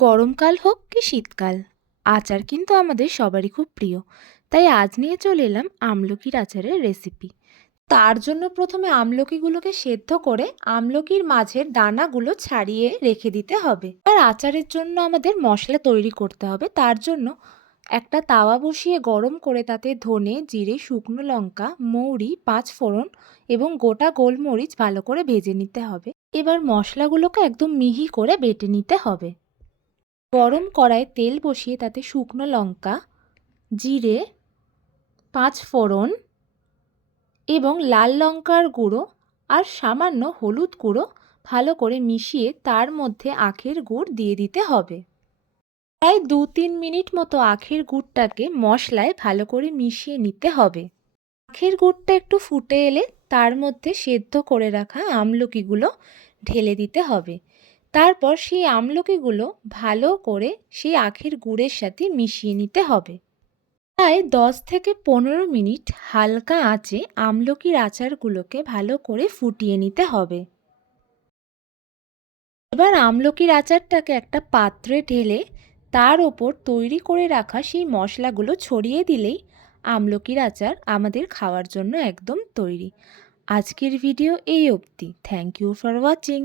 গরমকাল হোক কি শীতকাল, আচার কিন্তু আমাদের সবারই খুব প্রিয়। তাই আজ নিয়ে চলে এলাম আমলকির আচারের রেসিপি। তার জন্য প্রথমে আমলকিগুলোকে সেদ্ধ করে আমলকির মাঝের দানাগুলো ছাড়িয়ে রেখে দিতে হবে। আর আচারের জন্য আমাদের মশলা তৈরি করতে হবে। তার জন্য একটা তাওয়া বসিয়ে গরম করে তাতে ধনে, জিরে, শুকনো লঙ্কা, মৌরি, পাঁচফোড়ন এবং গোটা গোলমরিচ ভালো করে ভেজে নিতে হবে। এবার মশলাগুলোকে একদম মিহি করে বেটে নিতে হবে। গরম কড়ায় তেল বসিয়ে তাতে শুকনো লঙ্কা, জিরে, পাঁচফোড়ন এবং লাল লঙ্কার গুঁড়ো আর সামান্য হলুদ গুঁড়ো ভালো করে মিশিয়ে তার মধ্যে আখের গুড় দিয়ে দিতে হবে। প্রায় 2-3 মিনিট মতো আখের গুড়টাকে মশলায় ভালো করে মিশিয়ে নিতে হবে। আখের গুড়টা একটু ফুটে এলে তার মধ্যে সেদ্ধ করে রাখা আমলকিগুলো ঢেলে দিতে হবে। তারপর সেই আমলকিগুলো ভালো করে সেই আখের গুড়ের সাথে মিশিয়ে নিতে হবে। প্রায় 10 থেকে 15 মিনিট হালকা আঁচে আমলকির আচারগুলোকে ভালো করে ফুটিয়ে নিতে হবে। এবার আমলকির আচারটাকে একটা পাত্রে ঢেলে তার ওপর তৈরি করে রাখা সেই মশলাগুলো ছড়িয়ে দিলেই আমলকির আচার আমাদের খাওয়ার জন্য একদম তৈরি। আজকের ভিডিও এই অবধি। Thank you for watching.